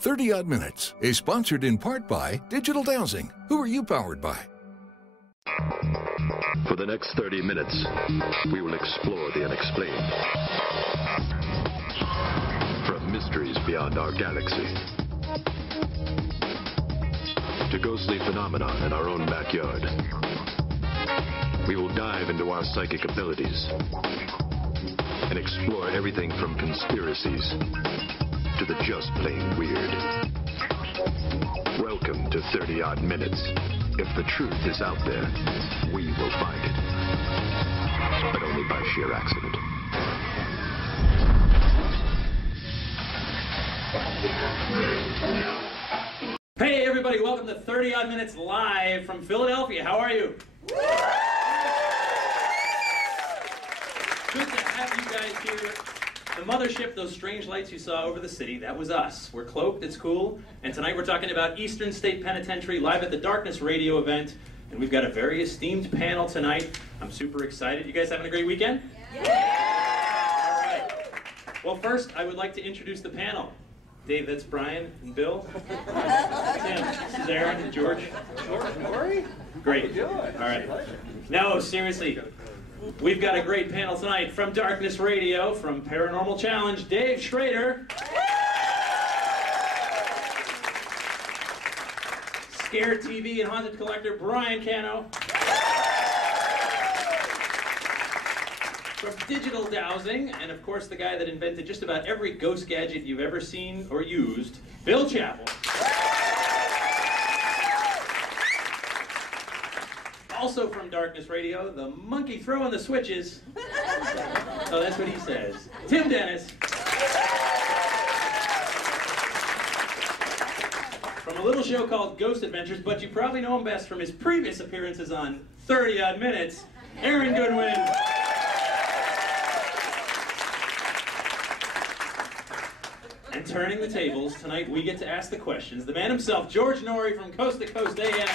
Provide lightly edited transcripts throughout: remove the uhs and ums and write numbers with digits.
30 Odd Minutes is sponsored in part by Digital Dowsing. Who are you powered by? For the next 30 minutes, we will explore the unexplained. From mysteries beyond our galaxy to ghostly phenomena in our own backyard. We will dive into our psychic abilities and explore everything from conspiracies to the just plain weird. Welcome to 30 Odd Minutes. If the truth is out there, we will find it. But only by sheer accident. Hey everybody, welcome to 30 Odd Minutes live from Philadelphia. How are you? Good to have you guys here. The mothership, those strange lights you saw over the city, that was us. We're cloaked, it's cool. And tonight we're talking about Eastern State Penitentiary live at the Darkness Radio event. And we've got a very esteemed panel tonight. I'm super excited. You guys having a great weekend? Yeah! All right. Well, first, I would like to introduce the panel. Dave, that's Brian and Bill. Tim, this is Aaron and George. Noory? Great. All right. No, seriously. We've got a great panel tonight from Darkness Radio, from Paranormal Challenge, Dave Schrader. Scare TV and Haunted Collector, Brian Cano. From Digital Dowsing, and of course the guy that invented just about every ghost gadget you've ever seen or used, Bill Chappell. Also from Darkness Radio, the monkey throwing the switches. Oh, that's what he says. Tim Dennis. From a little show called Ghost Adventures, but you probably know him best from his previous appearances on 30 Odd Minutes, Aaron Goodwin. And turning the tables, tonight we get to ask the questions. The man himself, George Noory from Coast to Coast AM.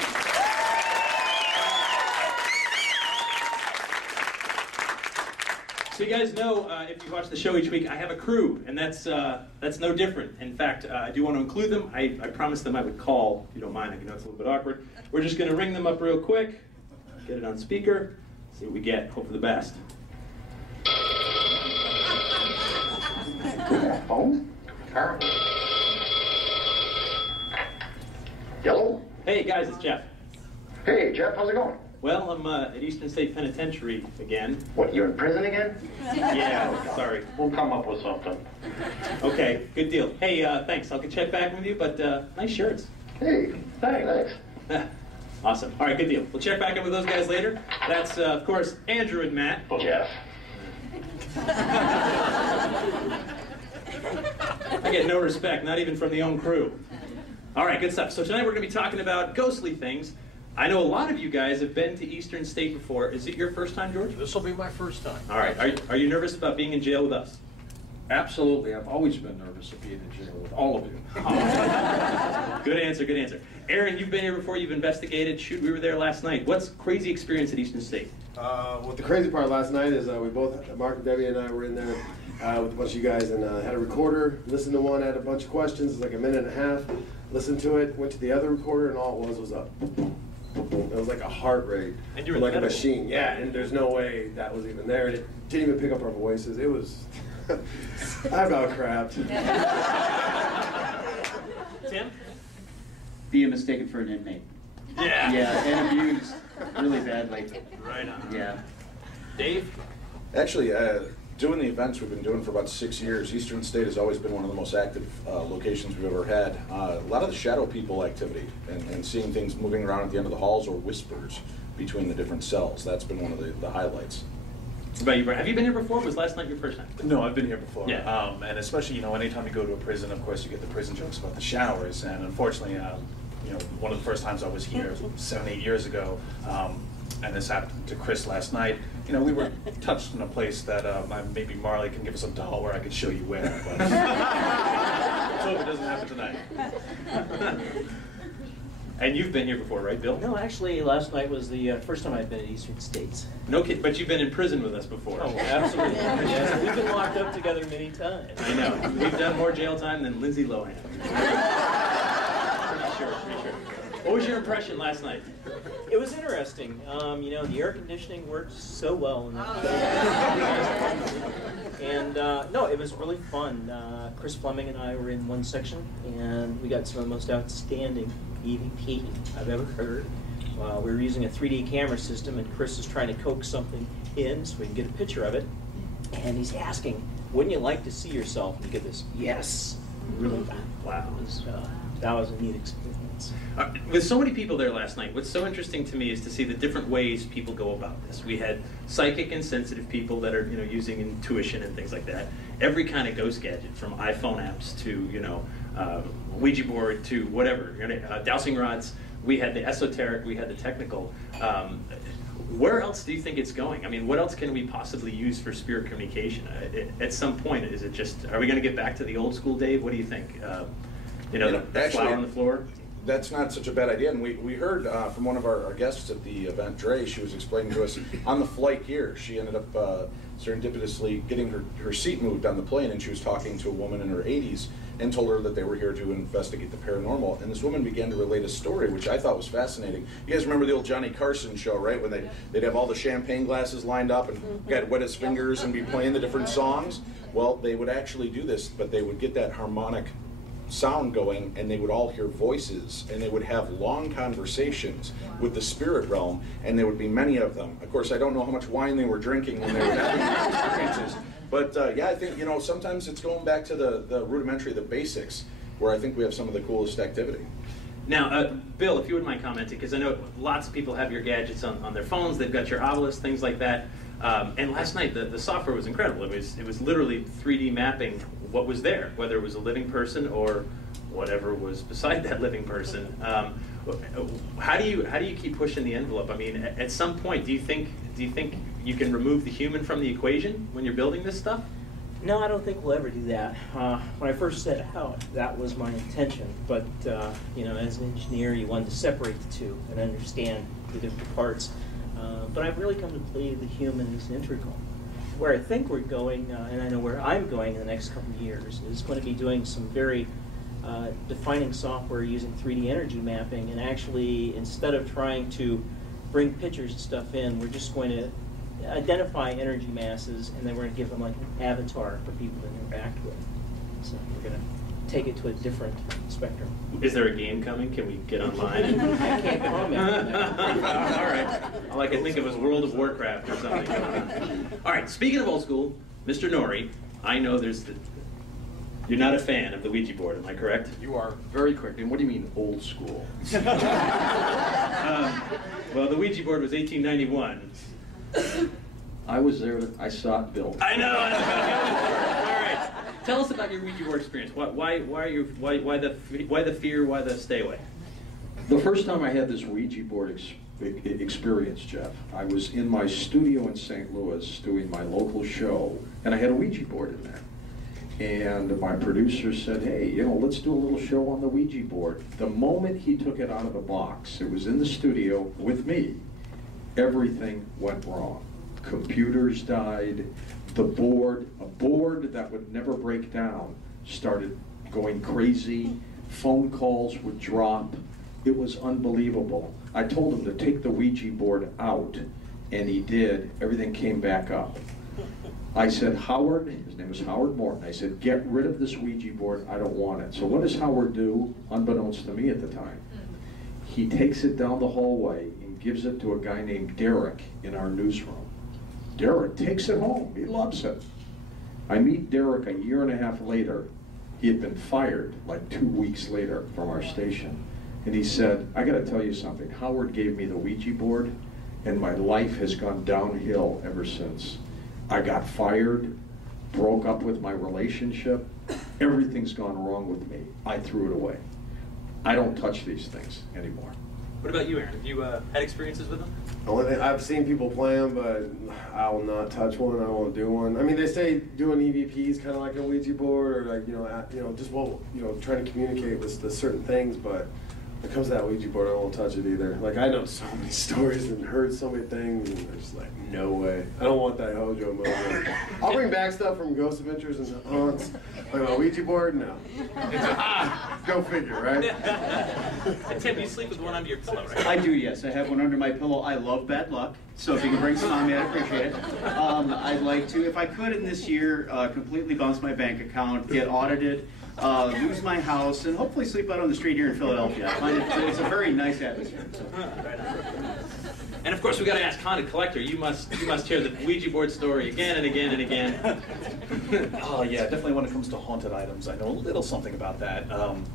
So you guys know, if you watch the show each week, I have a crew, and that's no different. In fact, I do want to include them. I promised them I would call, if you don't mind. I know it's a little bit awkward. We're just going to ring them up real quick, get it on speaker, see what we get, hope for the best. Phone? Terrible. Hello? Hey guys, it's Jeff. Hey, Jeff, how's it going? Well, I'm at Eastern State Penitentiary again. What, you're in prison again? Yeah, sorry. We'll come up with something. Okay, good deal. Hey, thanks. I'll check back with you, but nice shirts. Hey, thanks. Awesome. All right, good deal. We'll check back in with those guys later. That's, of course, Andrew and Matt. Jeff. I get no respect, not even from the own crew. All right, good stuff. So tonight we're going to be talking about ghostly things. I know a lot of you guys have been to Eastern State before. Is it your first time, George? This will be my first time. All right. Are you nervous about being in jail with us? Absolutely. I've always been nervous of being in jail with all of you. Oh. Good answer, good answer. Aaron, you've been here before. You've investigated. Shoot, we were there last night. What's crazy experience at Eastern State? Well, the crazy part last night is we both, Mark and Debbie and I were in there with a bunch of you guys and had a recorder, listened to one, had a bunch of questions, it was like a minute and a half, listened to it, went to the other recorder, and all it was up. It was like a heart rate, and you were like a machine. Yeah, and there's no way that was even there. And it didn't even pick up our voices. It was, I about crapped. Tim? Being mistaken for an inmate. Yeah. Yeah, and abused really badly. Right on. Yeah. Dave? Actually, doing the events we've been doing for about 6 years, Eastern State has always been one of the most active locations we've ever had. A lot of the shadow people activity and seeing things moving around at the end of the halls or whispers between the different cells, that's been one of the highlights. What about you, Brian? Have you been here before? Was last night your first time? No, I've been here before. Yeah. And especially, you know, anytime you go to a prison, of course, you get the prison jokes about the showers. And unfortunately, you know, one of the first times I was here 7, 8 years ago, and this happened to Chris last night. You know, we were touched in a place that maybe Marley can give us a doll where I could show you where. But let's hope it doesn't happen tonight. And you've been here before, right, Bill? No, actually, last night was the first time I've been at Eastern States. No kid, but you've been in prison with us before. Oh, absolutely. Yes, we've been locked up together many times. I know. We've done more jail time than Lindsay Lohan. sure, pretty sure. What was your impression last night? It was interesting. You know, the air conditioning worked so well. And no, it was really fun. Chris Fleming and I were in one section, and we got some of the most outstanding EVP I've ever heard. We were using a 3D camera system, and Chris is trying to coax something in so we can get a picture of it. And he's asking, wouldn't you like to see yourself? And you get this, yes. Really, wow. That was a neat experience. With so many people there last night, what's so interesting to me is to see the different ways people go about this. We had psychic and sensitive people that are, you know, using intuition and things like that. Every kind of ghost gadget, from iPhone apps to, you know, Ouija board to whatever, dowsing rods. We had the esoteric, we had the technical. Where else do you think it's going? I mean, what else can we possibly use for spirit communication? At some point, is it just, are we going to get back to the old school, Dave? What do you think? The actually, flower on the floor? That's not such a bad idea. And we heard from one of our guests at the event, Dre, she was explaining to us, on the flight here, she ended up serendipitously getting her seat moved on the plane, and she was talking to a woman in her 80s and told her that they were here to investigate the paranormal. And this woman began to relate a story, which I thought was fascinating. You guys remember the old Johnny Carson show, right? When they'd have all the champagne glasses lined up and guy wet his fingers and be playing the different songs? Well, they would actually do this, but they would get that harmonic sound going, and they would all hear voices, and they would have long conversations with the spirit realm, and there would be many of them. Of course, I don't know how much wine they were drinking when they were having these experiences, but yeah, I think, you know, sometimes it's going back to the rudimentary, the basics, where I think we have some of the coolest activity. Now, Bill, if you wouldn't mind commenting, because I know lots of people have your gadgets on their phones, they've got your obelisk, things like that, and last night the software was incredible. It was literally 3D mapping what was there, whether it was a living person or whatever was beside that living person. How do you keep pushing the envelope? I mean, at some point, do you think you can remove the human from the equation when you're building this stuff? No, I don't think we'll ever do that. When I first set out, that was my intention. But you know, as an engineer, you wanted to separate the two and understand the different parts. But I've really come to believe the human is integral. Where I think we're going, and I know where I'm going in the next couple of years, is going to be doing some very defining software using 3D energy mapping, and actually, instead of trying to bring pictures and stuff in, we're just going to identify energy masses, and then we're going to give them like an avatar for people to interact with. So we're going to take it to a different spectrum. Is there a game coming? Can we get online? I can't comment on that. All right. All I can think of is World of Warcraft or something going on. All right, speaking of old school, Mr. Noory, I know you're not a fan of the Ouija board, am I correct? You are very correct. And what do you mean old school? Well, the Ouija board was 1891. I was there. I saw it built. I know. All right. Tell us about your Ouija board experience. Why the fear? Why the stay away? The first time I had this Ouija board experience, Jeff, I was in my studio in St. Louis doing my local show, and I had a Ouija board in there. And my producer said, hey, you know, let's do a little show on the Ouija board. The moment he took it out of the box, it was in the studio with me, everything went wrong. Computers died, a board that would never break down started going crazy, phone calls would drop. It was unbelievable. I told him to take the Ouija board out, and he did. Everything came back up. I said, Howard, his name was Howard Morton, I said, get rid of this Ouija board, I don't want it. So what does Howard do, unbeknownst to me at the time? He takes it down the hallway and gives it to a guy named Derek in our newsroom. Derek takes it home, he loves it. I meet Derek a year and a half later. He had been fired like 2 weeks later from our station. And he said, I gotta tell you something, Howard gave me the Ouija board and my life has gone downhill ever since. I got fired, broke up with my relationship, everything's gone wrong with me. I threw it away. I don't touch these things anymore. What about you, Aaron? Have you had experiences with them? I've seen people play them, but I will not touch one. I won't do one. I mean, they say doing EVP is kind of like a Ouija board, or like just trying to communicate with the certain things. But When it comes to that Ouija board, I won't touch it either. Like, I know so many stories and heard so many things, and I'm just like, no way. I don't want that Hojo mojo. I'll bring back stuff from Ghost Adventures and Haunts. Like a Ouija board? No. Go figure, right? And Tim, you sleep with one under your pillow, right? I do, yes. I have one under my pillow. I love bad luck, so if you can bring some on me, I'd appreciate it. I'd like to, if I could in this year, completely bounce my bank account, get audited, lose my house, and hopefully sleep out on the street here in Philadelphia. I find it's a very nice atmosphere. So. And of course, we got to ask Haunted Collector. You must hear the Ouija board story again and again and again. Oh yeah, definitely when it comes to haunted items, I know a little something about that.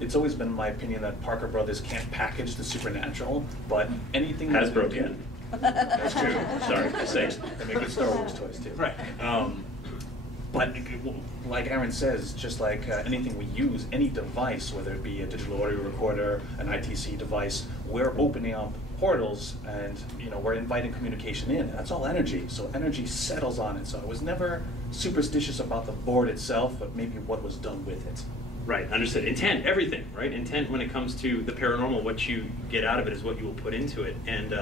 It's always been my opinion that Parker Brothers can't package the supernatural, but anything Has broken. That's true. Sorry, I say they make good Star Wars toys too. Right. But like Aaron says, just like anything we use, any device, whether it be a digital audio recorder, an ITC device, we're opening up portals and we're inviting communication in. That's all energy, so energy settles on it. So I was never superstitious about the board itself, but maybe what was done with it. Right, understood. Intent, everything, right? Intent when it comes to the paranormal, what you get out of it is what you will put into it. And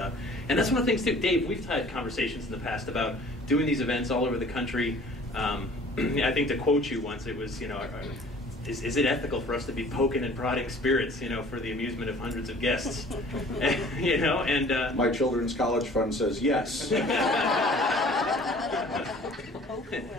that's one of the things too. Dave, we've had conversations in the past about doing these events all over the country. I think to quote you once, it was, is it ethical for us to be poking and prodding spirits, for the amusement of hundreds of guests? And my children's college fund says yes.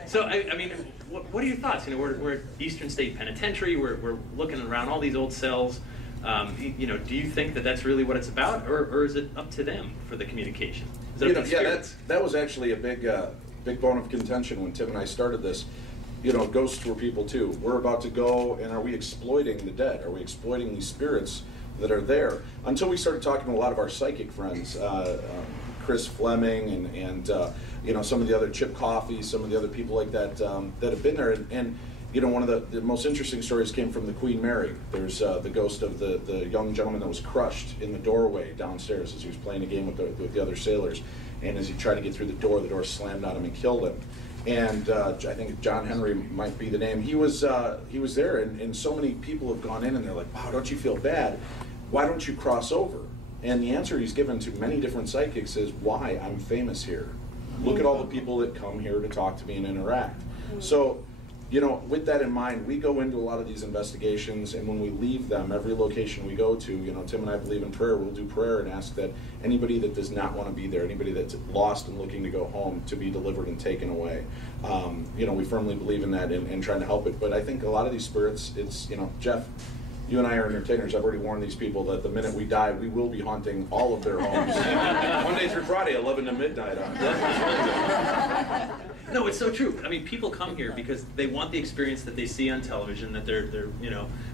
So, I mean, what are your thoughts? We're at Eastern State Penitentiary. We're looking around all these old cells. Do you think that that's really what it's about, or is it up to them for the communication? That was actually a big bone of contention when Tim and I started this. Ghosts were people too. We're about to go, and are we exploiting the dead? Are we exploiting these spirits that are there? Until we started talking to a lot of our psychic friends, Chris Fleming and some of the other Chip Coffey, some of the other people like that that have been there. And one of the most interesting stories came from the Queen Mary. There's the ghost of the young gentleman that was crushed in the doorway downstairs as he was playing a game with the other sailors. And as he tried to get through the door slammed on him and killed him. And I think John Henry might be the name. He was there, and so many people have gone in and they're like, wow, don't you feel bad? Why don't you cross over? And the answer he's given to many different psychics is, why? I'm famous here. Look at all the people that come here to talk to me and interact. So, with that in mind, we go into a lot of these investigations, and when we leave them, every location we go to, Tim and I believe in prayer. We'll do prayer and ask that anybody that does not want to be there, anybody that's lost and looking to go home, to be delivered and taken away. We firmly believe in that and trying to help it. But I think a lot of these spirits, it's, Jeff, you and I are entertainers. I've already warned these people that the minute we die, we will be haunting all of their homes. Monday through Friday, 11 to midnight. No, it's so true. I mean, people come here because they want the experience that they see on television, that they're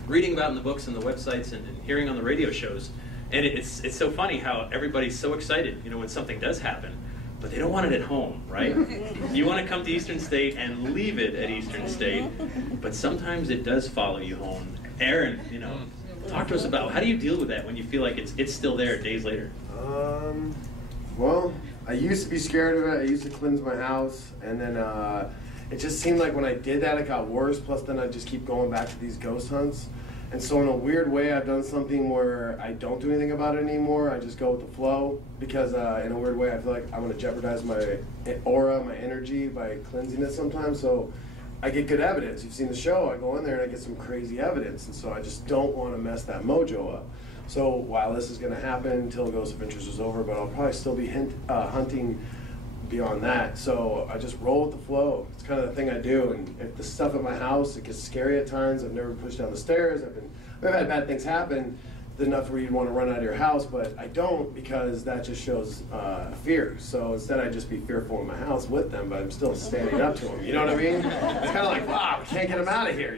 reading about in the books and the websites and hearing on the radio shows. And it's so funny how everybody's so excited, when something does happen, but they don't want it at home, right? You want to come to Eastern State and leave it at Eastern State, but sometimes it does follow you home. Aaron, talk to us about how do you deal with that when you feel like it's still there days later? Well, I used to be scared of it. I used to cleanse my house, and then it just seemed like when I did that, it got worse. Plus, then I just keep going back to these ghost hunts. And so in a weird way, I've done something where I don't do anything about it anymore. I just go with the flow, because in a weird way, I feel like I'm going to jeopardize my aura, my energy, by cleansing it sometimes. So I get good evidence. You've seen the show. I go in there and I get some crazy evidence. And so I just don't want to mess that mojo up. So while this is going to happen until Ghost Adventures is over, but I'll probably still be hunting beyond that. So I just roll with the flow. It's kind of the thing I do. And if the stuff at my house, it gets scary at times. I've never pushed down the stairs. I've had bad things happen, enough where you'd want to run out of your house, but I don't, because that just shows fear. So instead I just be fearful in my house with them, but I'm still standing up to them. You know what I mean? It's kind of like, wow, we can't get them out of here,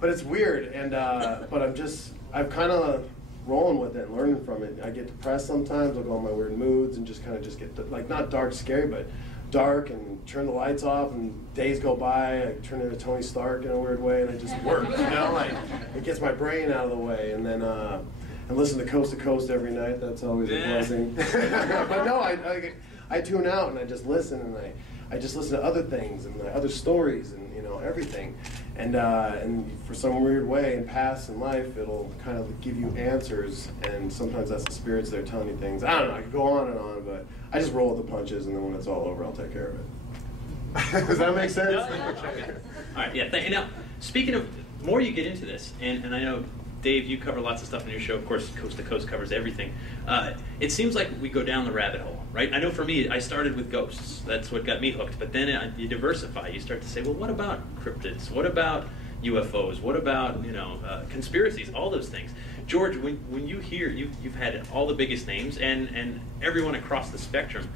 But it's weird, and but I'm kind of rolling with it and learning from it. I get depressed sometimes. I'll go on my weird moods and just get like, not dark scary, but dark, and turn the lights off, and days go by. I turn into Tony Stark in a weird way, and I just work, like it gets my brain out of the way. And then and listen to Coast every night. That's always a blessing. But no, I tune out and I just listen, and I just listen to other things and other stories and everything. And for some weird way, in past in life, it'll kind of give you answers, and sometimes that's the spirits that are telling you things. I don't know, I could go on and on, but I just roll with the punches, and then when it's all over, I'll take care of it. Does that make sense? No, all right, yeah. Now, speaking of, the more you get into this, and I know, Dave, you cover lots of stuff in your show. Of course, Coast to Coast covers everything. It seems like we go down the rabbit hole, right? I know for me, I started with ghosts. That's what got me hooked. But then you diversify. You start to say, well, what about cryptids? What about UFOs? What about, conspiracies? All those things. George, when you hear, you've had all the biggest names and everyone across the spectrum.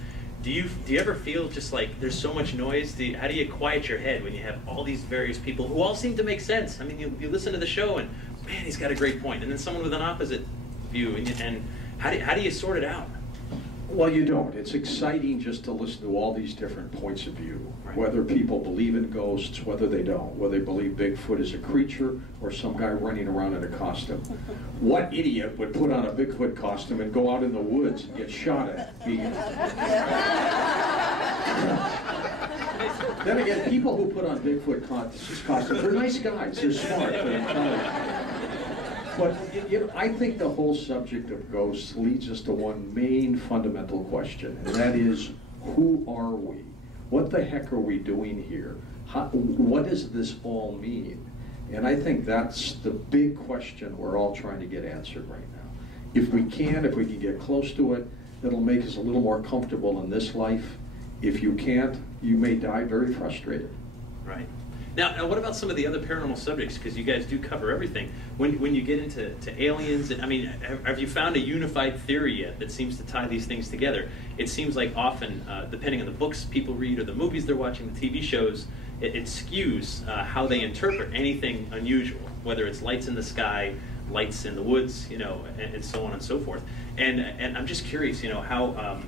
Do you ever feel just like there's so much noise? How do you quiet your head when you have all these various people who all seem to make sense? I mean, you listen to the show and, man, he's got a great point. And then someone with an opposite view. And how do you sort it out? Well, you don't. It's exciting just to listen to all these different points of view, whether people believe in ghosts, whether they don't, whether they believe Bigfoot is a creature or some guy running around in a costume. What idiot would put on a Bigfoot costume and go out in the woods and get shot at? Then again, people who put on Bigfoot costumes, they're nice guys, they're smart, they're intelligent. But I think the whole subject of ghosts leads us to one main fundamental question, and that is, who are we? What the heck are we doing here? What does this all mean? And I think that's the big question we're all trying to get answered right now. If we can get close to it, it'll make us a little more comfortable in this life. If you can't, you may die very frustrated. Right. Now, what about some of the other paranormal subjects? Because you guys do cover everything. When you get into aliens, I mean, have you found a unified theory yet that seems to tie these things together? It seems like often, depending on the books people read or the movies they're watching, the TV shows, it skews how they interpret anything unusual, whether it's lights in the sky, lights in the woods, and so on and so forth. And I'm just curious, how,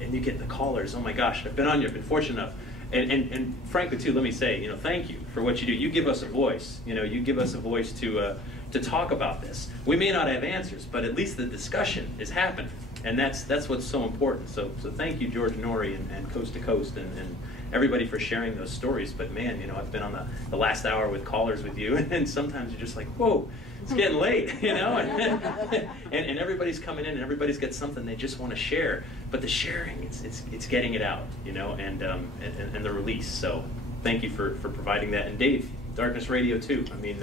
and you get the callers. Oh my gosh, I've been fortunate enough. And frankly, too, let me say, thank you for what you do. You give us a voice. You give us a voice to talk about this. We may not have answers, but at least the discussion is happening, and that's what's so important. So thank you, George, Noory, and Coast to Coast, and everybody for sharing those stories. But man, I've been on the last hour with callers with you, and sometimes you're just like, whoa, it's getting late, and everybody's coming in, and everybody's got something they just want to share. But the sharing, it's getting it out, and the release. So thank you for providing that. And Dave, Darkness Radio too. I mean,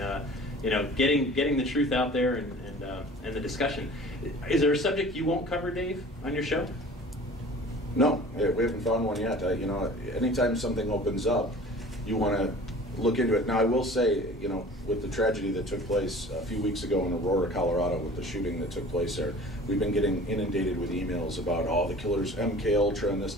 getting the truth out there and the discussion. Is there a subject you won't cover, Dave, on your show? No, we haven't found one yet. Anytime something opens up, you want to look into it. Now, I will say, with the tragedy that took place a few weeks ago in Aurora, Colorado, with the shooting that took place there, we've been getting inundated with emails about all the killers, MK Ultra, and this.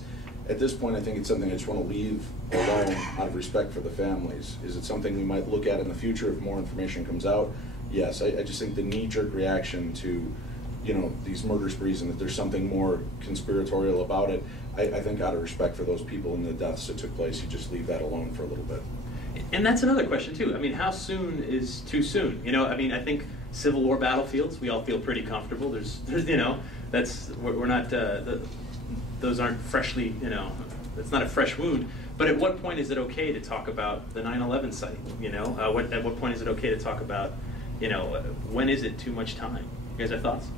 At this point, I think it's something I just want to leave alone out of respect for the families. Is it something we might look at in the future if more information comes out? Yes, I just think the knee-jerk reaction to, these murder sprees and that there's something more conspiratorial about it, I think out of respect for those people and the deaths that took place, you just leave that alone for a little bit. And that's another question too. I mean, how soon is too soon? I think Civil War battlefields, we all feel pretty comfortable. There's we're not, those aren't freshly, that's not a fresh wound. But at what point is it okay to talk about the 9/11 sighting? At what point is it okay to talk about, when is it too much time? You guys have thoughts?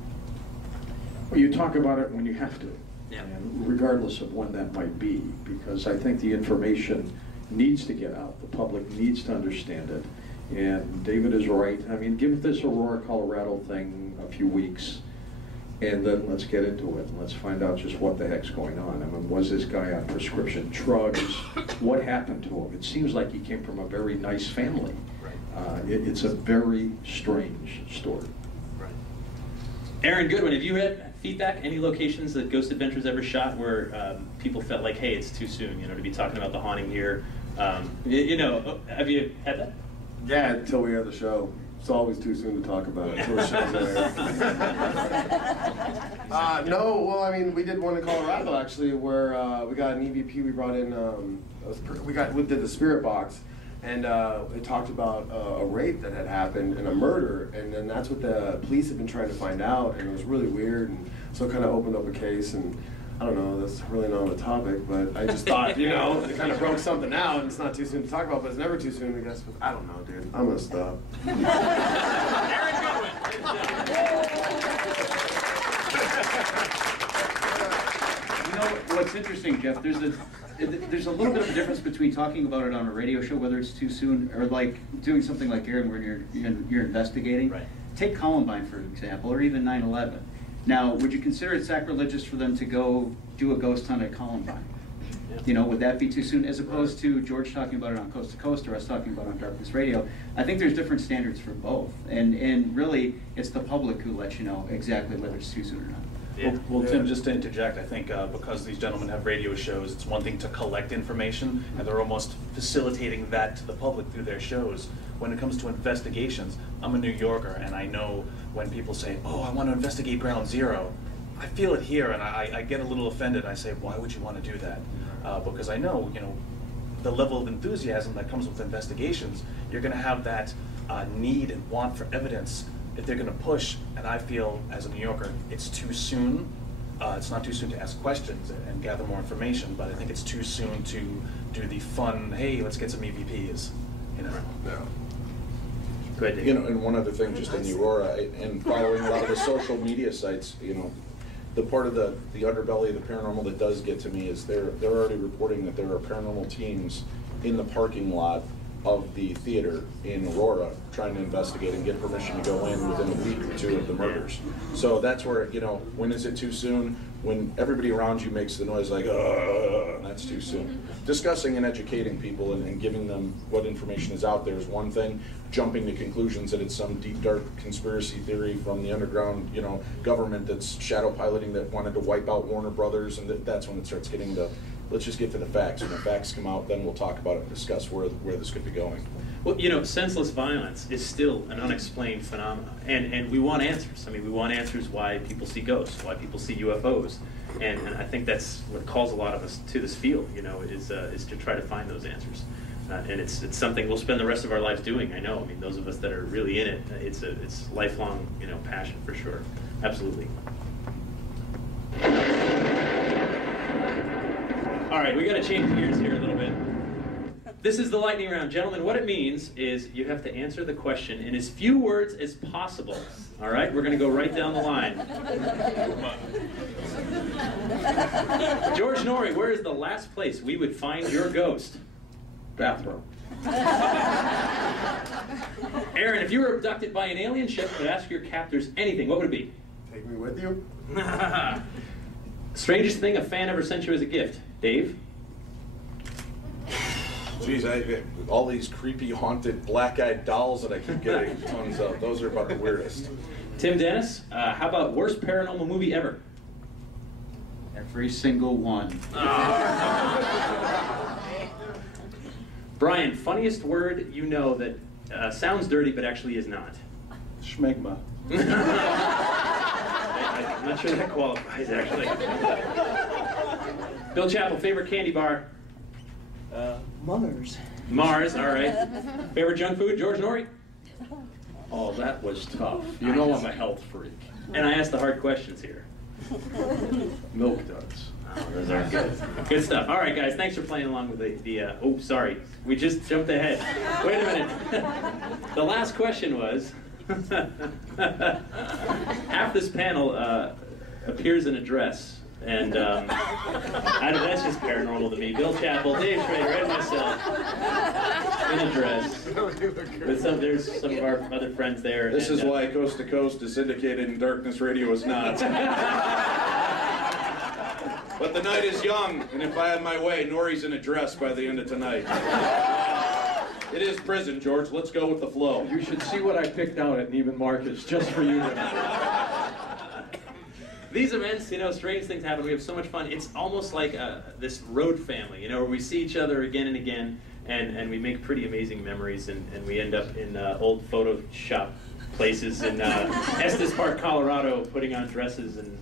Well, you talk about it when you have to, yeah. And regardless of when that might be, because I think the information needs to get out. The public needs to understand it. And David is right. I mean, give this Aurora, Colorado thing a few weeks, and then let's get into it. And let's find out just what the heck's going on. I mean, was this guy on prescription drugs? What happened to him? It seems like he came from a very nice family. Right. It's a very strange story. Right. Aaron Goodwin, have you had feedback? Any locations that Ghost Adventures ever shot where people felt like, hey, it's too soon, to be talking about the haunting here? Have you had that? Yeah, until we air the show. It's always too soon to talk about it until the show's aired. No, well, I mean, we did one in Colorado actually, where we got an EVP. We brought in, we did the spirit box, and it talked about a rape that had happened and a murder, and then that's what the police had been trying to find out, and it was really weird, and so it kind of opened up a case, and I don't know, that's really not on the topic, but I just thought, you know, it kind of broke something out, and it's not too soon to talk about, but it's never too soon, I guess. But I don't know, dude. I'm going to stop. You know, what's interesting, Jeff, there's a little bit of a difference between talking about it on a radio show, whether it's too soon, or like doing something like Aaron where you're investigating. Right. Take Columbine, for example, or even 9/11. Now, would you consider it sacrilegious for them to go do a ghost hunt at Columbine? Yeah. You know, would that be too soon? As opposed to George talking about it on Coast to Coast or us talking about it on Darkness Radio. I think there's different standards for both. And really, it's the public who lets you know exactly whether it's too soon or not. Yeah. Well, Tim, just to interject, I think because these gentlemen have radio shows, it's one thing to collect information, and they're almost facilitating that to the public through their shows. When it comes to investigations, I'm a New Yorker, and I know when people say, oh, I want to investigate Ground Zero, I feel it here, and I get a little offended. I say, why would you want to do that? Because I know, you know, the level of enthusiasm that comes with investigations, you're going to have that need and want for evidence if they're going to push, and I feel, as a New Yorker, it's too soon. It's not too soon to ask questions and gather more information, but I think it's too soon to do the fun, hey, let's get some EVPs, you know. Yeah. Good. You know, and one other thing, just in the Aurora, and following a lot of the social media sites, you know, the part of the underbelly of the paranormal that does get to me is they're already reporting that there are paranormal teams in the parking lot of the theater in Aurora trying to investigate and get permission to go in within a week or two of the murders. So that's where, you know, when is it too soon? When everybody around you makes the noise like, that's too soon. Discussing and educating people and giving them what information is out there is one thing. Jumping to conclusions that it's some deep, dark conspiracy theory from the underground, you know, government that's shadow piloting that wanted to wipe out Warner Brothers, and that's when it starts getting to, let's just get to the facts. When the facts come out, then we'll talk about it and discuss where this could be going. Well, you know, senseless violence is still an unexplained phenomenon, and we want answers. I mean, we want answers why people see ghosts, why people see UFOs, and I think that's what calls a lot of us to this field, you know, is to try to find those answers. And it's something we'll spend the rest of our lives doing, I know. I mean, those of us that are really in it, it's lifelong, you know, passion for sure. Absolutely. All right, we got to change gears here a little bit. This is the lightning round. Gentlemen, what it means is you have to answer the question in as few words as possible. All right, we're going to go right down the line. George Noory, where is the last place we would find your ghost? Bathroom. Aaron, if you were abducted by an alien ship and could ask your captors anything, what would it be? Take me with you? Strangest thing a fan ever sent you as a gift? Dave? Geez, all these creepy, haunted, black-eyed dolls that I keep getting tons of. Those are about the weirdest. Tim Dennis, how about worst paranormal movie ever? Every single one. Brian, funniest word you know that sounds dirty but actually is not? Schmegma. I'm not sure that qualifies, actually. Bill Chappell, favorite candy bar? Mars. Mars, all right. Favorite junk food? George Noory? Oh, that was tough. You know I'm a health freak. And I asked the hard questions here. Milk duds. Oh, those are good. Good stuff. All right, guys, thanks for playing along with the oh, sorry. We just jumped ahead. Wait a minute. The last question was, half this panel appears in a dress, and that's just paranormal to me. Bill Chappell, Dave Schrader, and myself in a dress. But there's some of our other friends there. This is why Coast to Coast is syndicated and Darkness Radio is not. But the night is young, and if I had my way, Noory's in a dress by the end of tonight. It is prison, George. Let's go with the flow. You should see what I picked out at Neiman Marcus just for you. These events, you know, strange things happen. We have so much fun. It's almost like this road family, you know, where we see each other again and again, and we make pretty amazing memories, and we end up in old Photoshop places in Estes Park, Colorado, putting on dresses and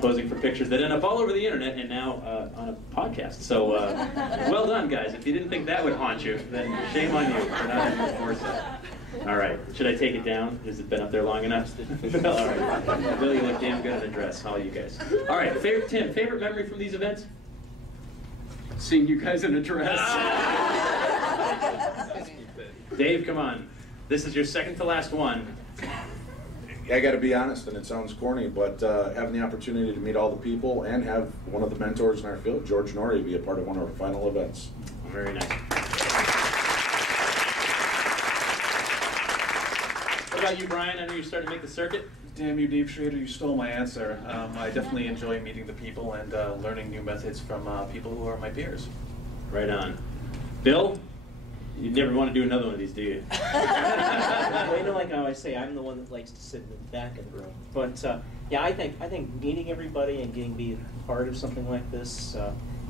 posing for pictures that end up all over the internet and now on a podcast. So well done, guys. If you didn't think that would haunt you, then shame on you for not having the foresight. All right. Should I take it down? Has it been up there long enough? All right. Bill, you look damn good in a dress. All you guys. All right. Tim, favorite memory from these events? Seeing you guys in a dress. Dave, come on. This is your second to last one. I got to be honest, and it sounds corny, but having the opportunity to meet all the people and have one of the mentors in our field, George Noory, be a part of one of our final events. Very nice. What about you, Brian? I know you're starting to make the circuit. Damn you, Dave Schrader, you stole my answer. I definitely enjoy meeting the people and learning new methods from people who are my peers. Right on. Bill? You never want to do another one of these, do you? Well, you know, like I always say, I'm the one that likes to sit in the back of the room. But yeah, I think meeting everybody and getting to be part of something like this,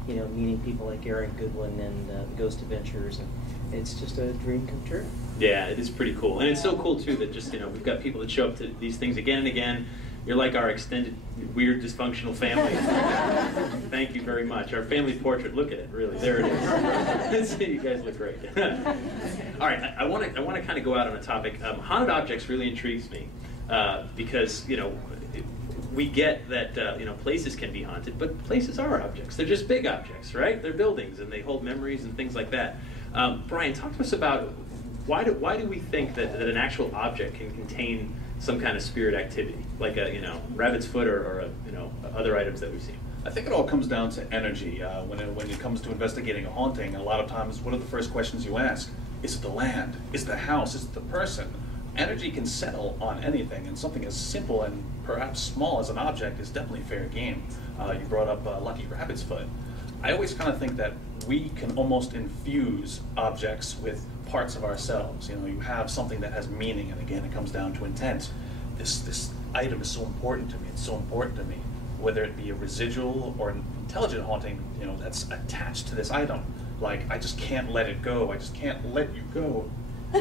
you know, meeting people like Goodwin and the Ghost Adventures, and it's just a dream come true. Yeah, it is pretty cool, and it's so cool too that just, you know, we've got people that show up to these things again and again. You're like our extended, weird, dysfunctional family. Thank you very much. Our family portrait. Look at it, really. There it is. You guys look great. All right, I want to kind of go out on a topic. Haunted objects really intrigues me because, you know, we get that you know, places can be haunted, but places are objects. They're just big objects, right? They're buildings, and they hold memories and things like that. Brian, talk to us about why do we think that an actual object can contain some kind of spirit activity, like a, you know, rabbit's foot or a, you know, other items that we've seen? I think it all comes down to energy. When it comes to investigating a haunting, a lot of times, what are the first questions you ask? Is it the land? Is it the house? Is it the person? Energy can settle on anything, and something as simple and perhaps small as an object is definitely fair game. You brought up Lucky Rabbit's foot. I always kind of think that we can almost infuse objects with parts of ourselves. You know, you have something that has meaning, and again, it comes down to intent. This item is so important to me. It's so important to me. Whether it be a residual or an intelligent haunting, you know, that's attached to this item. Like, I just can't let it go. I just can't let you go. Or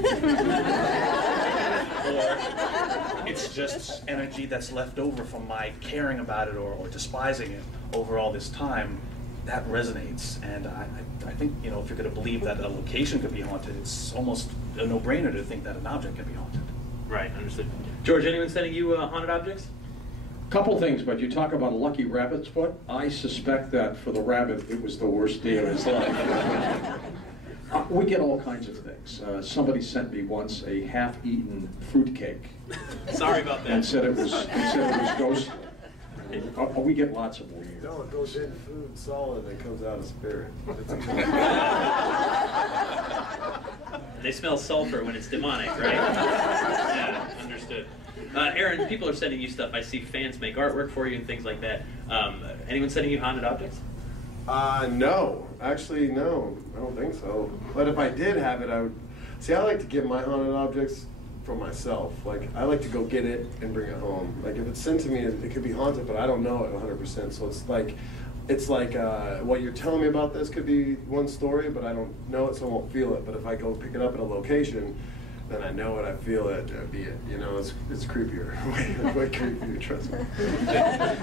it's just energy that's left over from my caring about it or despising it over all this time. That resonates, and I think, you know, if you're going to believe that a location could be haunted, it's almost a no-brainer to think that an object can be haunted. Right, understood. George, anyone sending you haunted objects? Couple things, but you talk about a lucky rabbit's foot. I suspect that for the rabbit, it was the worst day of his life. We get all kinds of things. Somebody sent me once a half-eaten fruitcake. Sorry about that. And said it was ghostly. We get lots of weird. No, it goes in food solid and it comes out of spirit. They smell sulfur when it's demonic, right? Yeah, understood. Aaron, people are sending you stuff. I see fans make artwork for you and things like that. Anyone sending you haunted objects? No. Actually, no. I don't think so. But if I did have it, I would... See, I like to get my haunted objects for myself. Like, I like to go get it and bring it home. Like, if it's sent to me, it could be haunted, but I don't know it 100%. So it's like what you're telling me about this could be one story, but I don't know it, so I won't feel it. But if I go pick it up at a location, then I know it, I feel it, be it. You know, it's creepier. Way creepier, trust me.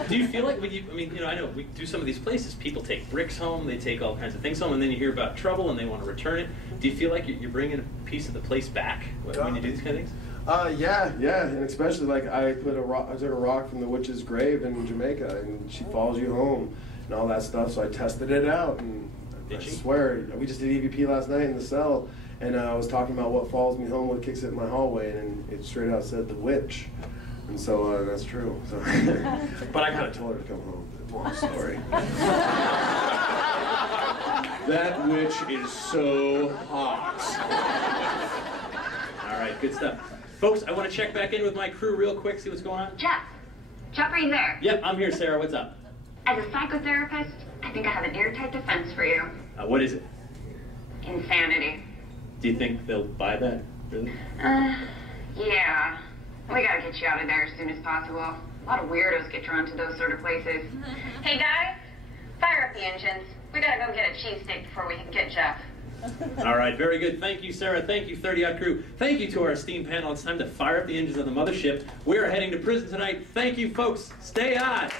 Do you feel like when you, I mean, you know, I know we do some of these places, people take bricks home, they take all kinds of things home, and then you hear about trouble and they want to return it. Do you feel like you're bringing a piece of the place back when you do these kind of things? Yeah, and especially like I took a rock from the witch's grave in Jamaica, and she follows you home and all that stuff. So I tested it out, and I swear, we just did EVP last night in the cell, and I was talking about what follows me home, what kicks it in my hallway, and it straight out said the witch, and so that's true. So, but I kind of told her to come home. Long story. That witch is so hot. All right, good stuff. Folks, I want to check back in with my crew real quick, see what's going on. Jeff, are you there? Yep, I'm here, Sarah. What's up? As a psychotherapist, I think I have an airtight defense for you. What is it? Insanity. Do you think they'll buy that, really? Yeah. We gotta get you out of there as soon as possible. A lot of weirdos get drawn to those sort of places. Hey, guys, fire up the engines. We gotta go get a cheesesteak before we can get Jeff. All right, very good. Thank you, Sarah. Thank you, 30-Odd crew. Thank you to our esteemed panel. It's time to fire up the engines of the mothership. We are heading to prison tonight. Thank you, folks. Stay odd.